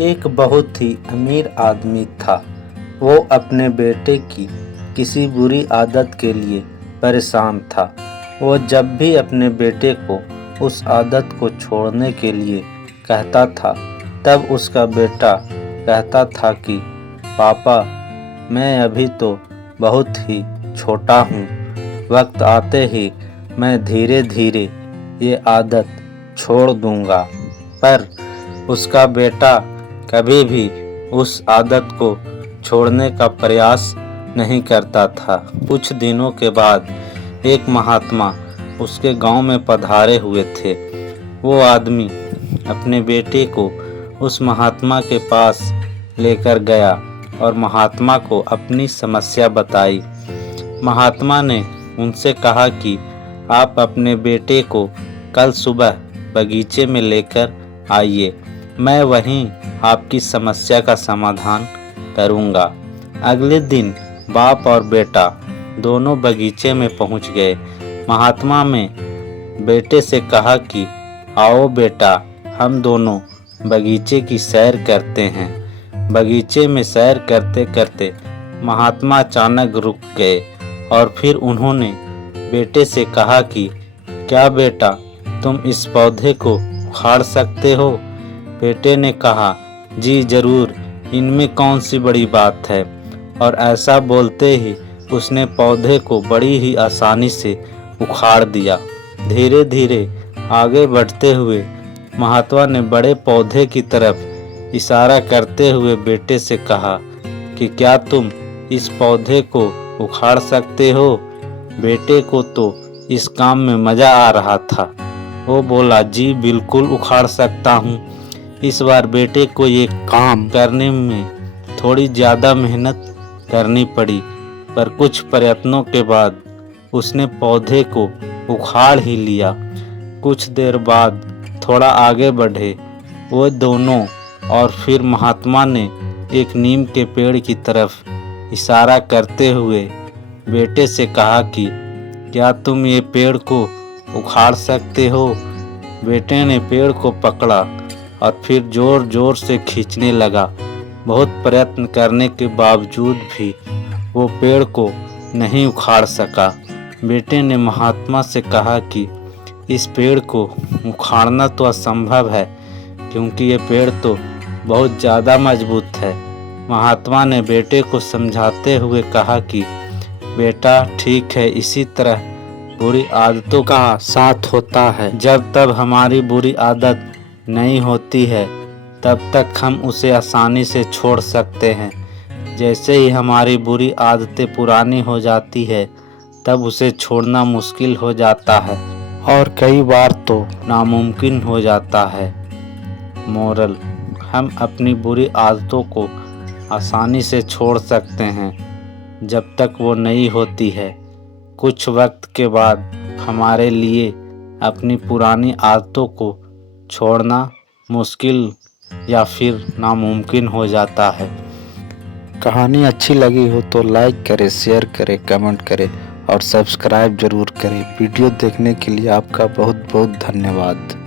एक बहुत ही अमीर आदमी था। वो अपने बेटे की किसी बुरी आदत के लिए परेशान था। वो जब भी अपने बेटे को उस आदत को छोड़ने के लिए कहता था, तब उसका बेटा कहता था कि पापा, मैं अभी तो बहुत ही छोटा हूँ। वक्त आते ही मैं धीरे धीरे ये आदत छोड़ दूँगा। पर उसका बेटा कभी भी उस आदत को छोड़ने का प्रयास नहीं करता था। कुछ दिनों के बाद एक महात्मा उसके गांव में पधारे हुए थे। वो आदमी अपने बेटे को उस महात्मा के पास लेकर गया और महात्मा को अपनी समस्या बताई। महात्मा ने उनसे कहा कि आप अपने बेटे को कल सुबह बगीचे में लेकर आइए, मैं वहीं आपकी समस्या का समाधान करूंगा। अगले दिन बाप और बेटा दोनों बगीचे में पहुंच गए। महात्मा ने बेटे से कहा कि आओ बेटा, हम दोनों बगीचे की सैर करते हैं। बगीचे में सैर करते करते महात्मा अचानक रुक गए और फिर उन्होंने बेटे से कहा कि क्या बेटा, तुम इस पौधे को उखाड़ सकते हो? बेटे ने कहा, जी जरूर, इनमें कौन सी बड़ी बात है। और ऐसा बोलते ही उसने पौधे को बड़ी ही आसानी से उखाड़ दिया। धीरे धीरे आगे बढ़ते हुए महात्मा ने बड़े पौधे की तरफ इशारा करते हुए बेटे से कहा कि क्या तुम इस पौधे को उखाड़ सकते हो? बेटे को तो इस काम में मजा आ रहा था। वो बोला, जी बिल्कुल उखाड़ सकता हूँ। इस बार बेटे को ये काम करने में थोड़ी ज़्यादा मेहनत करनी पड़ी, पर कुछ प्रयत्नों के बाद उसने पौधे को उखाड़ ही लिया। कुछ देर बाद थोड़ा आगे बढ़े वो दोनों और फिर महात्मा ने एक नीम के पेड़ की तरफ इशारा करते हुए बेटे से कहा कि क्या तुम ये पेड़ को उखाड़ सकते हो? बेटे ने पेड़ को पकड़ा और फिर जोर जोर से खींचने लगा। बहुत प्रयत्न करने के बावजूद भी वो पेड़ को नहीं उखाड़ सका। बेटे ने महात्मा से कहा कि इस पेड़ को उखाड़ना तो असंभव है, क्योंकि ये पेड़ तो बहुत ज़्यादा मजबूत है। महात्मा ने बेटे को समझाते हुए कहा कि बेटा ठीक है, इसी तरह बुरी आदतों का साथ होता है। जब तक हमारी बुरी आदत नहीं होती है, तब तक हम उसे आसानी से छोड़ सकते हैं। जैसे ही हमारी बुरी आदतें पुरानी हो जाती है, तब उसे छोड़ना मुश्किल हो जाता है और कई बार तो नामुमकिन हो जाता है। मोरल: हम अपनी बुरी आदतों को आसानी से छोड़ सकते हैं जब तक वो नहीं होती है। कुछ वक्त के बाद हमारे लिए अपनी पुरानी आदतों को छोड़ना मुश्किल या फिर नामुमकिन हो जाता है। कहानी अच्छी लगी हो तो लाइक करें, शेयर करें, कमेंट करें और सब्सक्राइब जरूर करें। वीडियो देखने के लिए आपका बहुत बहुत धन्यवाद।